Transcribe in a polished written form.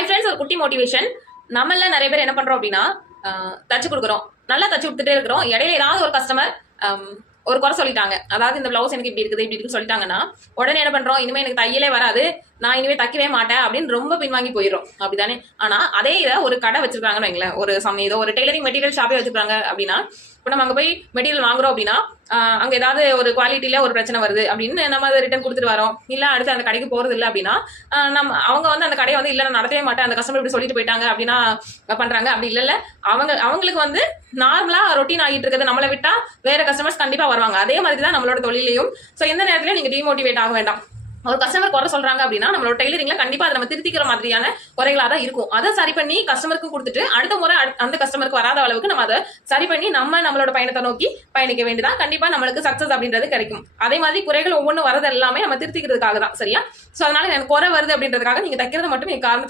Hi friends, ஒரு குட்டி motivation. நம்மள நிறைய பேர் என்ன பண்றோம் அப்படின்னா, தச்சு கொடுக்குறோம், நல்லா தச்சு கொடுத்துட்டே இருக்கிறோம். இடையில ஏதாவது ஒரு கஸ்டமர் ஒரு குறை சொல்லிட்டாங்க. அதாவது இந்த பிளவுஸ் எனக்கு இப்படி இருக்குது இப்படி இருக்கு சொல்லிட்டாங்கன்னா, உடனே என்ன பண்றோம், இனிமே எனக்கு தையலே வராது, நான் இனிமே தைக்கவே மாட்டேன் அப்படின்னு ரொம்ப பின்வாங்கி போயிடும். அப்படித்தானே? ஆனா அதே இதை ஒரு கடை வச்சிருக்காங்கன்னு வைங்களேன், ஒரு ஏதோ ஒரு டெய்லரிங் மெட்டீரியல் ஷாப்பே வச்சிருக்காங்க அப்படின்னா, இப்போ நம்ம அங்கே போய் மெட்டீரியல் வாங்குறோம் அப்படின்னா, அங்கே ஏதாவது ஒரு குவாலிட்டியில ஒரு பிரச்சனை வருது அப்படின்னு நம்ம அதை ரிட்டர்ன் கொடுத்துட்டு வரோம். இல்லை அடுத்து அந்த கடைக்கு போறது இல்லை அப்படின்னா, அவங்க வந்து அந்த கடையை வந்து இல்லை நான் நடத்தவே மாட்டேன், அந்த கஸ்டமர் இப்படி சொல்லிட்டு போயிட்டாங்க அப்படின்னா பண்றாங்க. அப்படி இல்லைல்ல, அவங்களுக்கு வந்து நார்மலா ரொட்டீன் ஆகிட்டு இருக்கிறது, நம்மளை விட்டா வேற கஸ்டமர்ஸ் கண்டிப்பா வருவாங்க. அதே மாதிரி தான் நம்மளோட தொழிலையும். ஸோ எந்த நேரத்திலையும் நீங்க டிமோட்டிவேட் ஆக வேண்டாம். ஒரு கஸ்டமர் குறை சொல்றாங்க அப்படின்னா, நம்மளோட டெய்லரிங்ல கண்டிப்பா அதை நம்ம திருத்திக்கிற மாதிரியான குறைகளா தான் இருக்கும். அதை சரி பண்ணி கஸ்டமருக்கு கொடுத்துட்டு அடுத்த முறை அந்த கஸ்டமருக்கு வராத அளவுக்கு நம்ம அதை சரி பண்ணி நம்மளோட பயணத்தை நோக்கி பயணிக்க வேண்டியதான். கண்டிப்பா நம்மளுக்கு சக்சஸ் அப்படின்றது கிடைக்கும். அதே மாதிரி குறைகள் ஒவ்வொன்றும் வரது எல்லாமே நம்ம திருத்திக்கிறதுக்காக தான். சரியா? சோ அதனால எனக்கு குறை வருது அப்படின்றதுக்காக நீங்க தைக்கிறது மட்டும் காரணத்தை